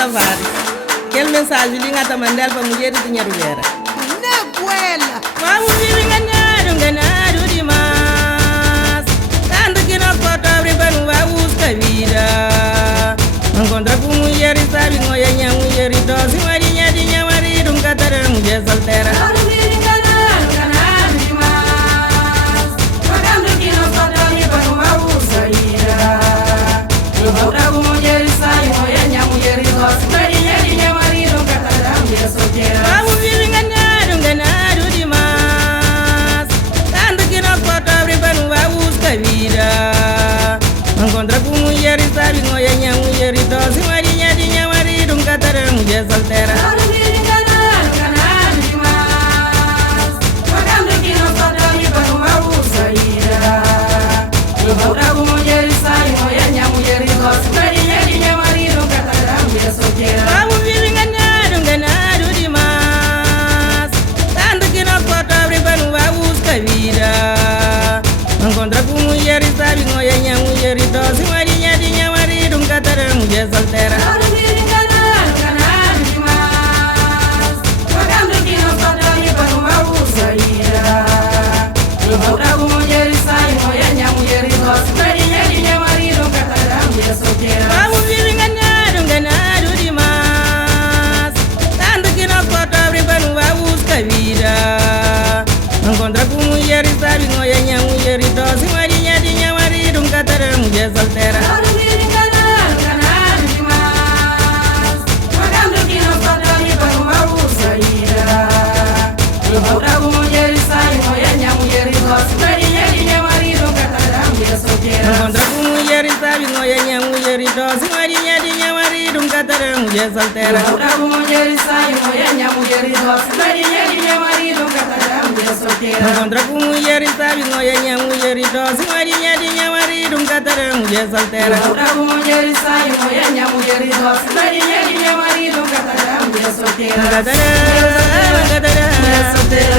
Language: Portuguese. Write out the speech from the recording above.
Tavares. Quelle mensagem linga ta mandar para mulher de dinheiro vera. Neguela. Vamos viver enganado demais. Tanto que nós podemos abrir para não vai buscar vida. Encontra com mulher e sabe ngoia mulher e doce marinha de marido nunca terá mulher solteira. Vamos viver enganado demais. Tanto que nós podemos abrir para não vai buscar vida. Encontra com mulher e sabe ngoia mulher e doce marinha de marido nunca terá mulher solteira. Vamos viver enganado demais. Tanto que nós podemos abrir para não vai buscar vida. Encontra com mulher e sabe ngoia mulher e doce marinha de marido nunca terá mulher solteira. Vamos viver enganado demais. Tanto que nós podemos abrir para não vai buscar vida. Encontra com mulher e sabe ngoia mulher e doce marinha de marido nunca terá mulher solteira. Vamos viver enganado demais. Tanto que nós podemos abrir para não vai buscar vida. Encontra com mulher e sabe ngoia mulher e doce marinha de marido nunca terá mulher solteira. Vamos viver enganado demais. Tanto que nós podemos abrir para não vai buscar vida. Encontra com mulher e sabe ngoia mulher e doce marinha de marido nunca terá mulher solteira. Vamos viver enganado demais. Tanto que nós podemos abrir para não vai buscar vida. Encontra com mulher e sabe ngoia mulher e doce marinha de marido nunca terá mulher solteira. Vamos viver enganado demais. Tanto que nós podemos abrir para não vai buscar vida. Encontra com mulher e sabe ngoia mulher e doce marinha de marido nunca terá mulher solteira. Encontra com mulher e sabe ngoia mulher e doce marinha de marido nunca terá mulher solteira. Encontra com mulher e sabe ngoia mulher e doce marinha de marido nunca terá mulher solteira. Encontra com mulher e sabe ngoia mulher e doce marinha de marido nunca terá mulher solteira. Encontra com mulher e sabe ngoia mulher e doce marinha de marido nunca terá mulher solteira. Nunca terá, nunca terá. Mulher solteira.